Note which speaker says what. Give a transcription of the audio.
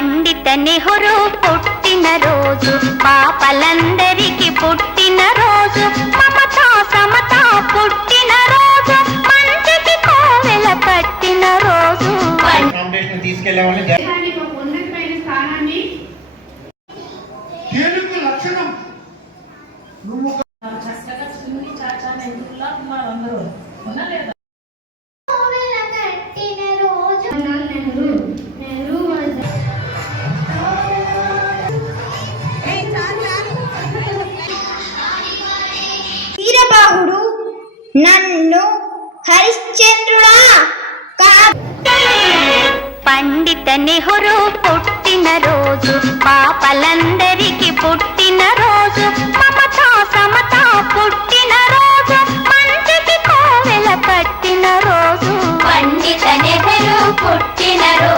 Speaker 1: పండిత నెహ్రూ పుట్టిన రోజు. పాపలందరికి పుట్టిన రోజు. మమతా సమత పుట్టిన రోజు. మంచికి కోవెల కట్టిన రోజు. నన్ను హరిశ్చంద్రుడా పండిత నెహ్రూ పుట్టిన రోజు పాపలందరికి పుట్టిన రోజు మమతా సమత పుట్టిన రోజు మంచికి కోవెల కట్టిన రోజు. పండిత నెహ్రూ పుట్టిన రోజు